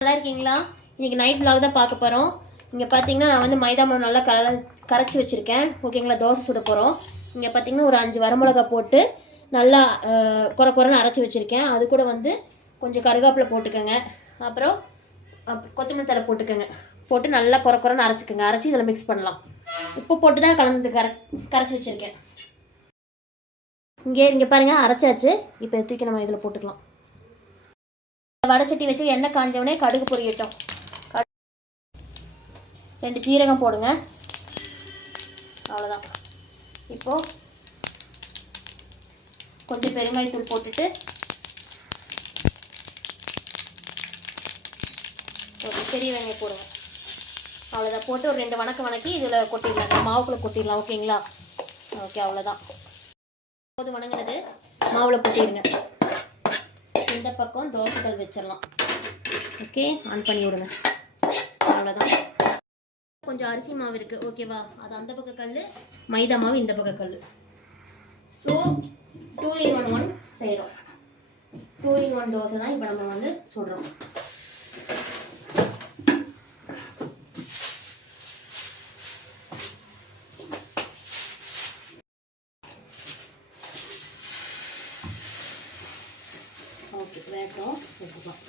நல்லா இருக்கீங்களா? இன்றைக்கி நைட் vlog தான் பார்க்க போகிறோம். இங்கே பார்த்தீங்கன்னா நான் வந்து மைதா மாவு நல்லா கரைச்சி வச்சுருக்கேன். ஓகேங்களா? தோசை சுட போகிறோம். இங்கே பார்த்தீங்கன்னா ஒரு 5 வரமிளகா போட்டு நல்லா குறைன்னு அரைச்சி வச்சுருக்கேன். அது கூட வந்து கொஞ்சம் கருவேப்பிலை போட்டுக்கோங்க. அப்புறம் கொத்தமல்லி தழை போட்டுக்கோங்க. போட்டு நல்லா குறைன்னு அரைச்சிக்கோங்க. அரைச்சி இதில் மிக்ஸ் பண்ணலாம். உப்பு போட்டு தான் கலந்து கரைச்சி வச்சுருக்கேன். இங்கே பாருங்கள், அரைச்சாச்சு. இப்போ தூக்கி நம்ம இதில் போட்டுக்கலாம். வடச்சட்டி வச்சு எண்ணெய் காஞ்சவனே கடுகு பொரியட்டும். 2 ஜீரகம் போடுங்க. அவ்வளோதான். இப்போது கொஞ்சம் பெருங்காயத்தூள் போட்டுட்டு ஒரு பெரிய வெங்காயம் போடுங்க. அவ்வளோதான். போட்டு ஒரு 2 வணக்கி இதில் கொட்டிடலாம். மாவுக்குள்ளே கொட்டிடலாம். ஓகேங்களா? ஓகே, அவ்வளோதான். போது வணங்கினது மாவில் கொட்டிடுங்க. இந்த பக்கம் தோசைகள் வச்சிடலாம். ஓகே, ஆன் பண்ணி விடுங்க. அவ்வளோதான். கொஞ்சம் அரிசி மாவு இருக்குது. ஓகேவா? அது அந்த பக்கம் கல், மைதா மாவு இந்த பக்கம் கல். ஸோ 2 in 1 செய்கிறோம். 2 in 1 தோசை தான் இப்போ நம்ம வந்து சுடுறோம். ஓகே, வேட்டும் எடுத்துக்கலாம்.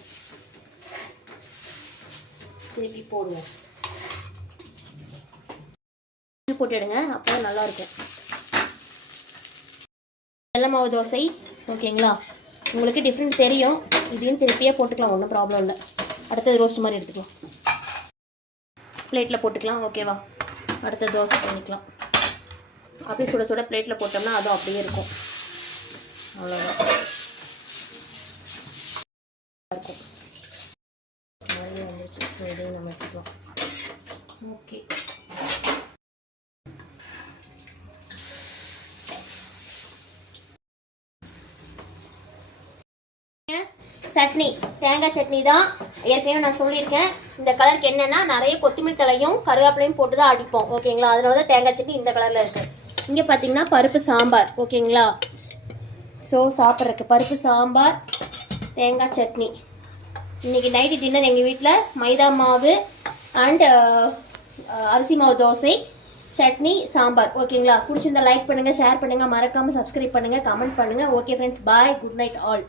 திருப்பி போடுவோம். போட்டுடுங்க, அப்போ நல்லாயிருக்கும். வெள்ளை மாவு தோசை. ஓகேங்களா? உங்களுக்கு டிஃப்ரெண்ட் தெரியும். இதையும் திருப்பியே போட்டுக்கலாம், ஒன்றும் ப்ராப்ளம் இல்லை. அடுத்தது ரோஸ்ட் மாதிரி எடுத்துக்கலாம். பிளேட்டில் போட்டுக்கலாம். ஓகேவா? அடுத்த தோசை பண்ணிக்கலாம். அப்படியே சுட சுட பிளேட்டில் போட்டோம்னா அதுவும் அப்படியே இருக்கும். அவ்வளோதான். இருக்கும். வந்துச்சு. இதையும் நம்ம எடுத்துக்கலாம். ஓகே. சட்னி, தேங்காய் சட்னி தான். ஏற்கனவே நான் சொல்லியிருக்கேன். இந்த கலருக்கு என்னென்னா நிறைய கொத்தமல்லி தலையும் கருவேப்பிலையும் போட்டு தான் அடிப்போம். ஓகேங்களா? அதனால தான் தேங்காய் சட்னி இந்த கலரில் இருக்குது. இங்கே பார்த்தீங்கன்னா பருப்பு சாம்பார். ஓகேங்களா? ஸோ சாப்பிட்றதுக்கு பருப்பு சாம்பார், தேங்காய் சட்னி. இன்றைக்கி நைட்டு டின்னர் எங்கள் வீட்டில் மைதா மாவு அண்ட் அரிசி மாவு தோசை, சட்னி, சாம்பார். ஓகேங்களா? பிடிச்சிருந்தா லைக் பண்ணுங்கள், ஷேர் பண்ணுங்கள், மறக்காமல் சப்ஸ்கிரைப் பண்ணுங்கள், கமெண்ட் பண்ணுங்கள். ஓகே ஃப்ரெண்ட்ஸ், பாய், குட் நைட் ஆல்.